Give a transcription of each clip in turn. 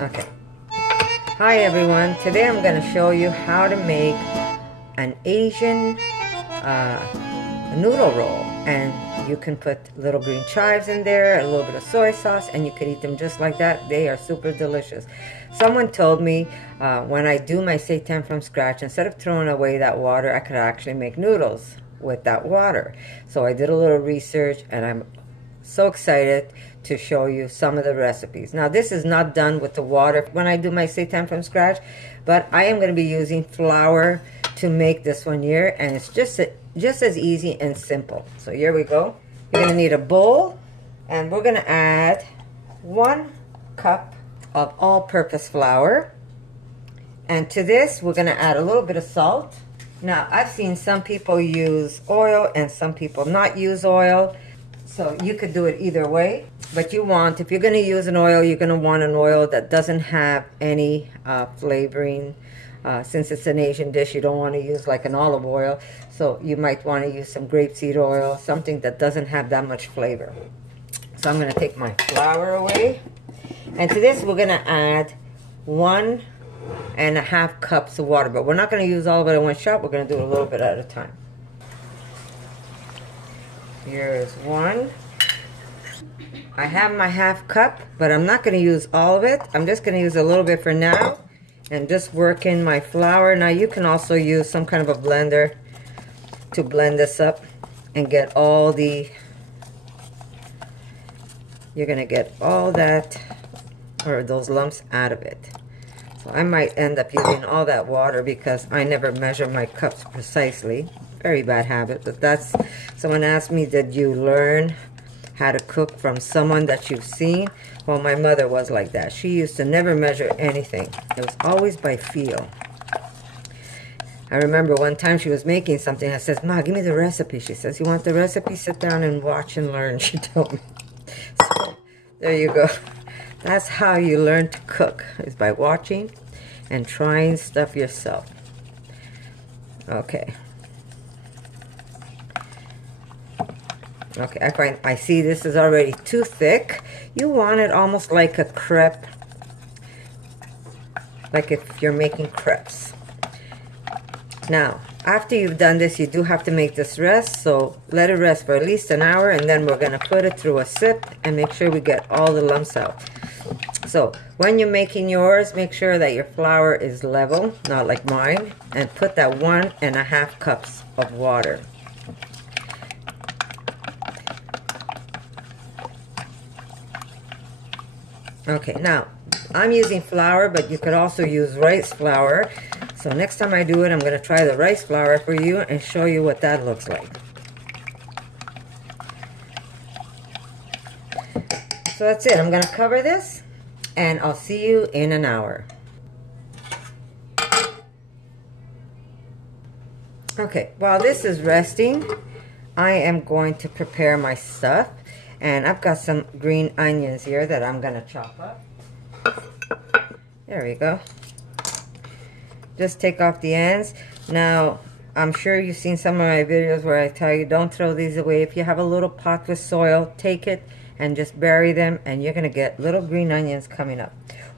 Okay. Hi everyone. Today I'm going to show you how to make an Asian noodle roll. And you can put little green chives in there, a little bit of soy sauce, and you can eat them just like that. They are super delicious. Someone told me when I do my seitan from scratch, instead of throwing away that water, I could actually make noodles with that water. So I did a little research, and I'm so excited to show you some of the recipes. Now this is not done with the water when I do my seitan from scratch, but I am going to be using flour to make this one here, and it's just as easy and simple. So here we go. You're going to need a bowl, and we're going to add 1 cup of all-purpose flour, and to this we're going to add a little bit of salt. Now I've seen some people use oil and some people not use oil, so you could do it either way. But you want, if you're going to use an oil, you're going to want an oil that doesn't have any flavoring. Since it's an Asian dish, you don't want to use like an olive oil, so you might want to use some grapeseed oil, something that doesn't have that much flavor. So I'm going to take my flour away, and to this we're going to add 1.5 cups of water, but we're not going to use all of it in one shot. We're going to do it a little bit at a time. Here's 1. I have my 1/2 cup, but I'm not going to use all of it. I'm just going to use a little bit for now and just work in my flour. Now you can also use some kind of a blender to blend this up and get all the, you're going to get all that, or those lumps out of it. So I might end up using all that water because I never measure my cups precisely. Very bad habit, but that's, someone asked me, did you learn how to cook from someone that you've seen? Well, my mother was like that. She used to never measure anything. It was always by feel. I remember one time she was making something. I says, Ma, give me the recipe. She says, you want the recipe? Sit down and watch and learn, she told me. So there you go. That's how you learn to cook, is by watching and trying stuff yourself. Okay. Okay, I see this is already too thick. You want it almost like a crepe, like if you're making crepes. Now, after you've done this, you do have to make this rest, so let it rest for at least an hour, and then we're going to put it through a sip and make sure we get all the lumps out. So, when you're making yours, make sure that your flour is level, not like mine, and put that 1.5 cups of water. Okay, now, I'm using flour, but you could also use rice flour. So next time I do it, I'm going to try the rice flour for you and show you what that looks like. So that's it. I'm going to cover this, and I'll see you in an hour. Okay, while this is resting, I am going to prepare my stuff. And I've got some green onions here that I'm going to chop up. There we go. Just take off the ends. Now, I'm sure you've seen some of my videos where I tell you don't throw these away. If you have a little pot with soil, take it and just bury them, and you're going to get little green onions coming up.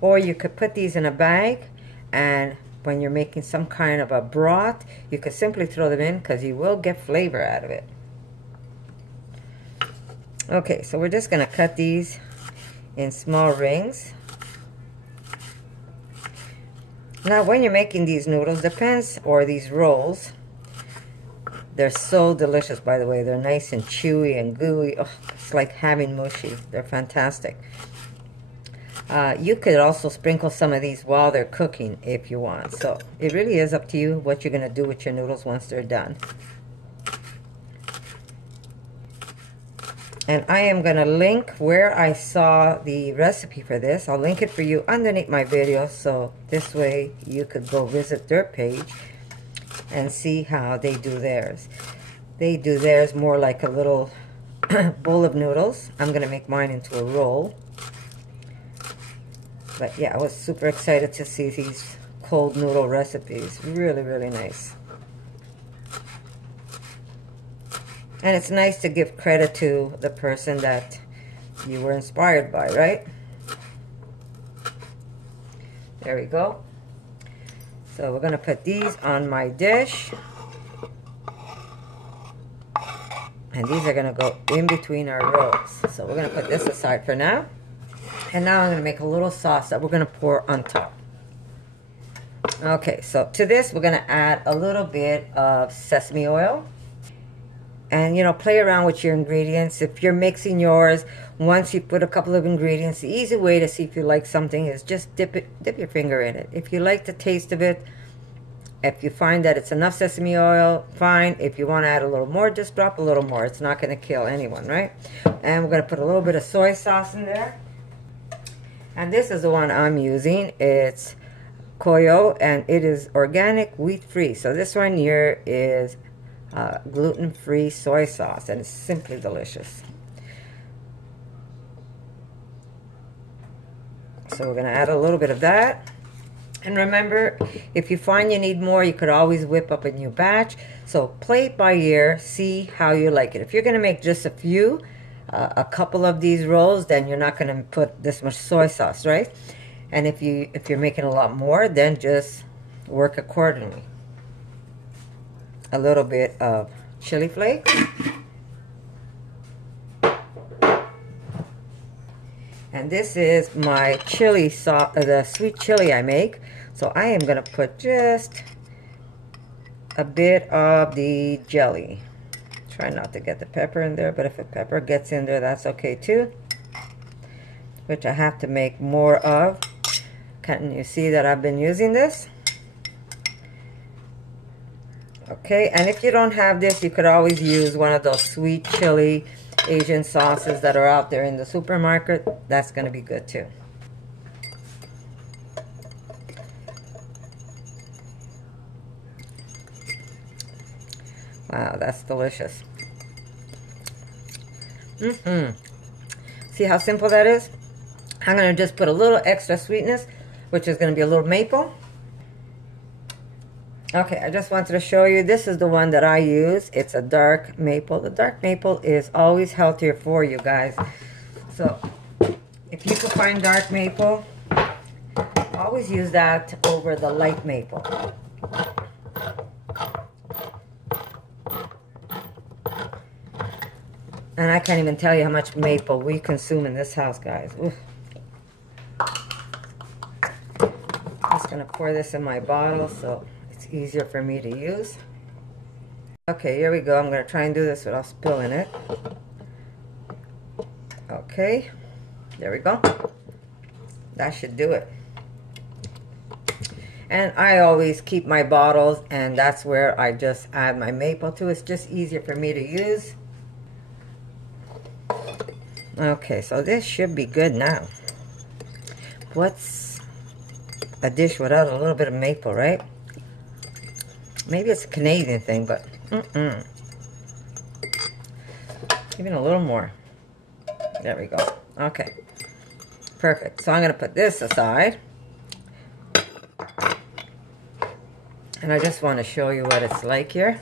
Or you could put these in a bag, and when you're making some kind of a broth, you could simply throw them in because you will get flavor out of it. Okay, so we're just going to cut these in small rings. Now, when you're making these noodles, depends, or these rolls, they're so delicious, by the way. They're nice and chewy and gooey. Oh, it's like having mushi. They're fantastic. You could also sprinkle some of these while they're cooking if you want. So it really is up to you what you're going to do with your noodles once they're done. And I am going to link where I saw the recipe for this. I'll link it for you underneath my video, so this way you could go visit their page and see how they do theirs. They do theirs more like a little bowl of noodles. I'm going to make mine into a roll. But yeah, I was super excited to see these cold noodle recipes. Really, really nice. And it's nice to give credit to the person that you were inspired by, right? There we go. So we're gonna put these on my dish. And these are gonna go in between our rolls. So we're gonna put this aside for now. And now I'm gonna make a little sauce that we're gonna pour on top. Okay, so to this we're gonna add a little bit of sesame oil. And you know, play around with your ingredients. If you're mixing yours, once you put a couple of ingredients, the easy way to see if you like something is just dip your finger in it. If you like the taste of it, if you find that it's enough sesame oil, fine. If you want to add a little more, just drop a little more. It's not going to kill anyone, right? And we're going to put a little bit of soy sauce in there. And this is the one I'm using. It's Koyo, and it is organic, wheat-free. So this one here is gluten-free soy sauce, and it's simply delicious. So we're going to add a little bit of that. And remember, if you find you need more, you could always whip up a new batch. So play it by ear, see how you like it. If you're going to make just a couple of these rolls, then you're not going to put this much soy sauce, right? And if you're making a lot more, then just work accordingly. A little bit of chili flakes. And this is my chili sauce, the sweet chili I make. So I am going to put just a bit of the jelly. Try not to get the pepper in there, but if the pepper gets in there, that's okay too. Which I have to make more of. Can you see that I've been using this? Okay, and if you don't have this, you could always use one of those sweet chili Asian sauces that are out there in the supermarket. That's going to be good too. Wow, that's delicious. See how simple that is? I'm going to just put a little extra sweetness, which is going to be a little maple. Okay, I just wanted to show you, this is the one that I use. It's a dark maple. The dark maple is always healthier for you guys. So, if you can find dark maple, always use that over the light maple. And I can't even tell you how much maple we consume in this house, guys. Oof. I'm just going to pour this in my bottle so it's easier for me to use. Okay, here we go. I'm going to try and do this without spilling it. Okay, there we go. That should do it. And I always keep my bottles, and that's where I just add my maple to. It's just easier for me to use. Okay, so this should be good now. What's a dish without a little bit of maple, right? Maybe it's a Canadian thing, but even a little more. There we go. Okay, perfect. So I'm going to put this aside. And I just want to show you what it's like here.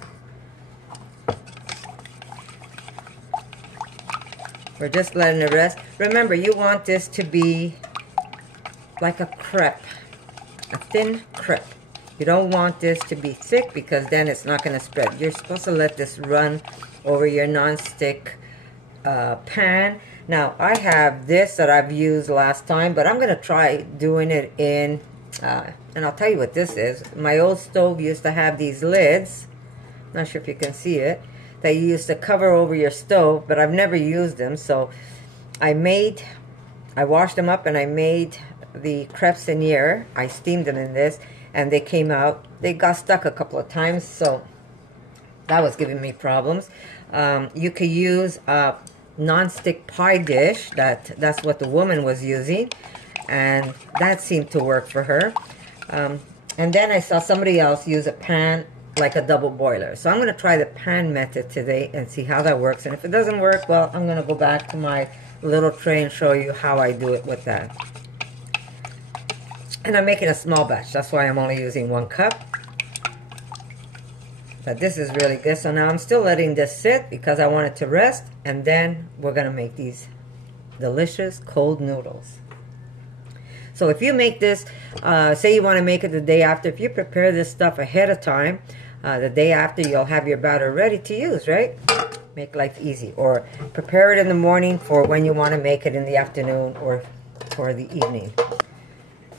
We're just letting it rest. Remember, you want this to be like a crepe, a thin crepe. You don't want this to be thick because then it's not going to spread. You're supposed to let this run over your non-stick pan. Now, I have this that I've used last time, but I'm going to try doing it in, and I'll tell you what this is. My old stove used to have these lids. Not sure if you can see it. That you used to cover over your stove, but I've never used them. So I washed them up and I made the crepes seigneur. I steamed them in this and they came out. They got stuck a couple of times, so that was giving me problems. You could use a non-stick pie dish. That's what the woman was using, and that seemed to work for her. And then I saw somebody else use a pan like a double boiler. So I'm going to try the pan method today and see how that works. And if it doesn't work, well, I'm going to go back to my little tray and show you how I do it with that. And I'm making a small batch. That's why I'm only using 1 cup. But this is really good. So now I'm still letting this sit because I want it to rest. And then we're going to make these delicious cold noodles. So if you make this, say you want to make it the day after, if you prepare this stuff ahead of time, the day after you'll have your batter ready to use, right? Make life easy. Or prepare it in the morning for when you want to make it in the afternoon or for the evening.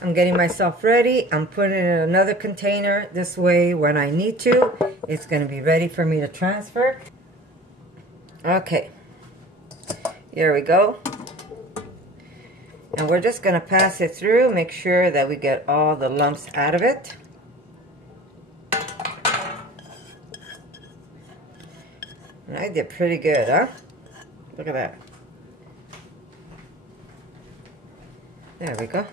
I'm getting myself ready. I'm putting it in another container. This way, when I need to, it's going to be ready for me to transfer. Okay. Here we go. And we're just going to pass it through. Make sure that we get all the lumps out of it. And I did pretty good, huh? Look at that. There we go.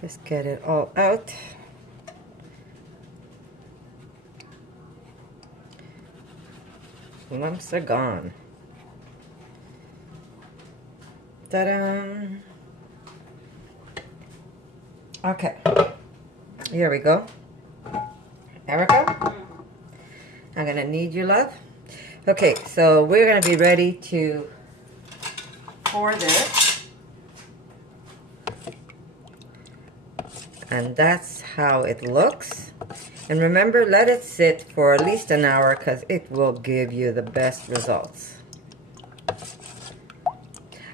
Just get it all out. Lumps are gone. Ta-da! Okay. Here we go. Erica, I'm gonna need your love. Okay, so we're gonna be ready to pour this. And that's how it looks. And remember, let it sit for at least an hour because it will give you the best results.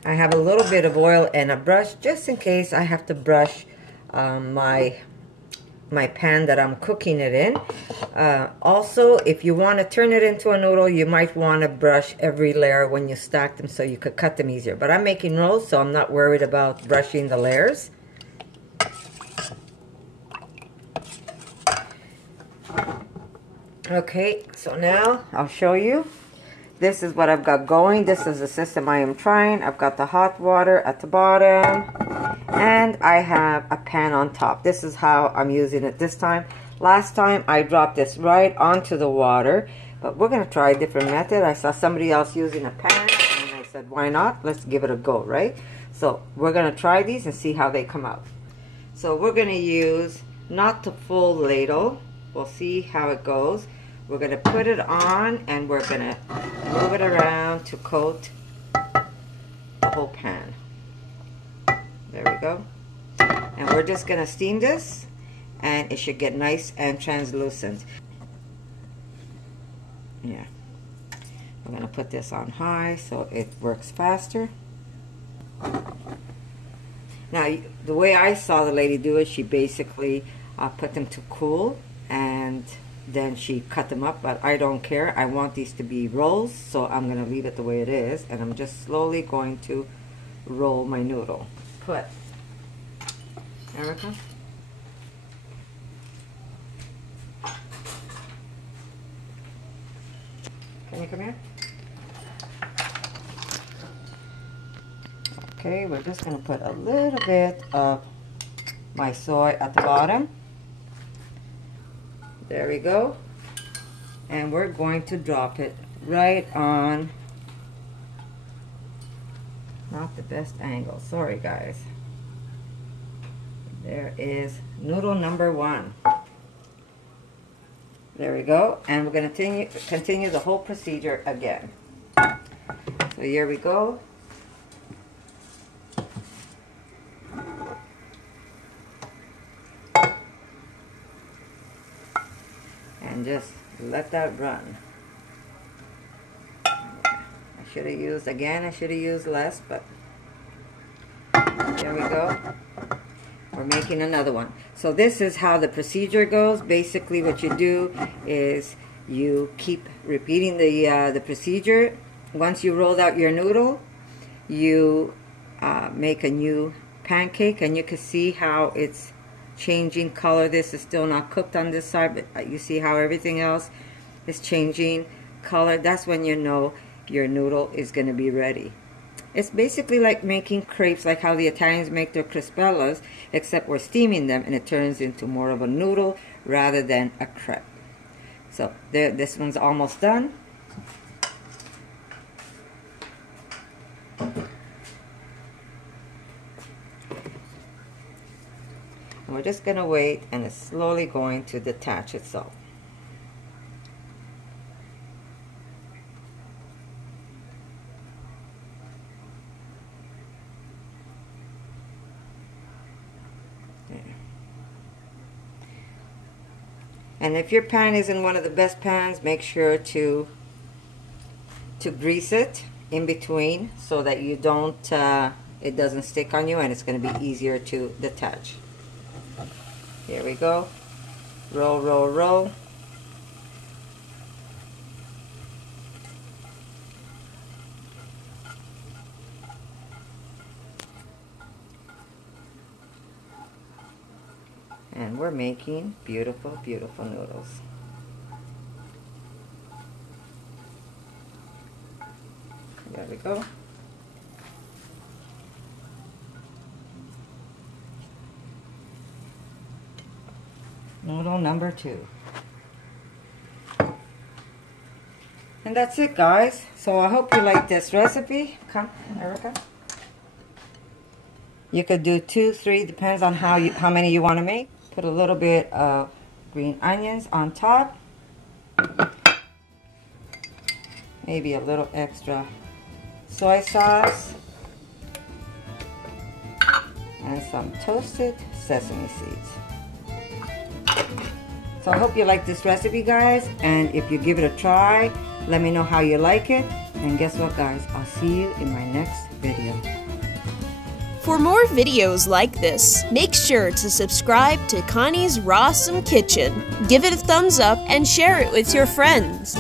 I have a little bit of oil and a brush just in case I have to brush my pan that I'm cooking it in. Also, if you want to turn it into a noodle, you might want to brush every layer when you stack them so you could cut them easier. But I'm making rolls, so I'm not worried about brushing the layers. Okay, so now I'll show you. This is what I've got going. This is the system I am trying. I've got the hot water at the bottom and I have a pan on top. This is how I'm using it this time. Last time I dropped this right onto the water, but we're going to try a different method. I saw somebody else using a pan and I said, why not? Let's give it a go, right? So we're going to try these and see how they come out. So we're going to use not the full ladle. We'll see how it goes. We're going to put it on and we're going to move it around to coat the whole pan. There we go. And we're just going to steam this and it should get nice and translucent. Yeah. I'm going to put this on high so it works faster. Now, the way I saw the lady do it, she basically put them to cool and then she cut them up, but I don't care. I want these to be rolls, so I'm going to leave it the way it is, and I'm just slowly going to roll my noodle. Put Erica. Can you come here? Okay, we're just going to put a little bit of my soy at the bottom. There we go. And we're going to drop it right on. Not the best angle. Sorry, guys. There is noodle number 1. There we go. And we're going to continue the whole procedure again. So here we go. And just let that run. I should have used less, but there we go. We're making another one. So this is how the procedure goes. Basically what you do is you keep repeating the procedure. Once you rolled out your noodle, you make a new pancake, and you can see how it's changing color. This is still not cooked on this side, but you see how everything else is changing color. That's when you know your noodle is going to be ready. It's basically like making crepes, like how the Italians make their crispellas, except we're steaming them and it turns into more of a noodle rather than a crepe. So there, this one's almost done. And we're just going to wait, and it's slowly going to detach itself. And if your pan isn't one of the best pans, make sure to grease it in between so that you don't, it doesn't stick on you, and it's going to be easier to detach. Here we go. Roll, roll, roll. And we're making beautiful, beautiful noodles. There we go. Noodle number 2. And that's it, guys. So I hope you like this recipe. Come, Erica. You could do 2, 3, depends on how many you want to make. Put a little bit of green onions on top. Maybe a little extra soy sauce. And some toasted sesame seeds. So I hope you like this recipe, guys. And if you give it a try, let me know how you like it. And guess what, guys? I'll see you in my next video. For more videos like this, make sure to subscribe to Connie's RAWsome Kitchen. Give it a thumbs up and share it with your friends.